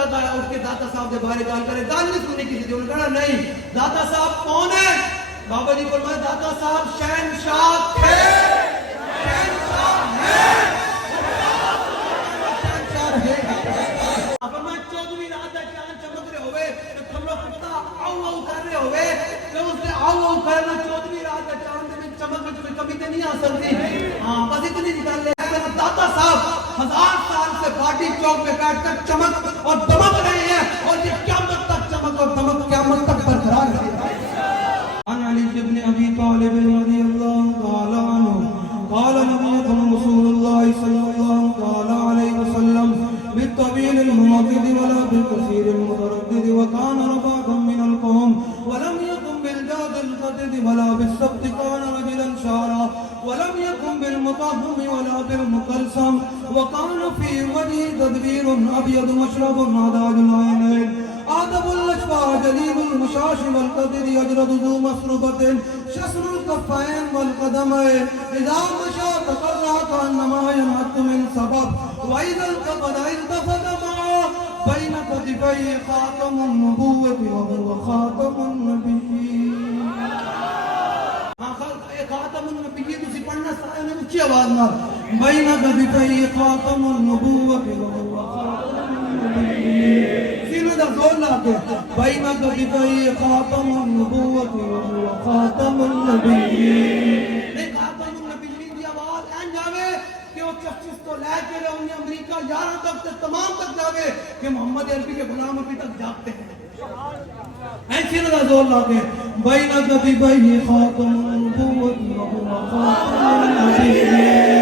اٹھتا تھا اٹھ کے داتا صاحب کے بارے گال کرے گال نہیں سننے کی تھی. انہوں نے کہا نہیں داتا صاحب کون ہے؟ بابا جی فرمایا داتا صاحب شہنشاہ تھے, شہنشاہ ہیں, شہنشاہ رہے گا. فرمایا 14ویں رات ہے چاند چمک رہے ہوئے تو تم لوگ کو پتا آؤ آؤ کر رہے ہوئے تو اس نے آؤ آؤ کرنا 14ویں رات ہے چاند میں چمک میں تمہیں کبھی تو نہیں آ سکتی. ہاں بس اتنی نکال لے. داتا صاحب 1000 سال سے باٹی چوک میں بیٹھ کر چمک اور دمک رہے ہیں اور یہ قیامت تک چمک اور دمک قیامت تک برقرار ہے. عن علی بن ابی طالب رضی اللہ تعالی عنہ قال لم يكن رسول الله صلى الله تعالى عليه وسلم بالطويل الممدد ولا بالقصير المتردد وكان رفاقا من القوم ولم يكن بالجاد القدد ولا بالسبت كان رجلا شعرا ولم يكن بالمطهم ولا بالمقلسم وكان في وجهه تدبير ابيض مشرب عداج العينين آدب الاشفاء جليل المشاش والقدر يجرد ذو مسربة شسر الكفين والقدمين إذا مشى تقرع كأنما ينحت من سبب وإذا التفت التفت معه بين كتفيه خاتم النبوة وهو خاتم النبيين. خاتم النبیین اسی پڑھنا سارے نے اچھی آواز مار بین کتفیہ خاتم النبوۃ و خاتم النبیین. سینہ دا زور لا کے بین کتفیہ خاتم النبوۃ و خاتم النبیین. نہیں خاتم النبیین کی آواز این جاوے کہ وہ چفچس تو لے کے رہے انہیں امریکہ 11 تک سے تمام تک جاوے کہ محمد عربی کے غلام ابھی تک جاگتے ہیں. ایسی نہ زور لا کے بین کتفیہ خاتم النبوۃ و خاتم النبیین.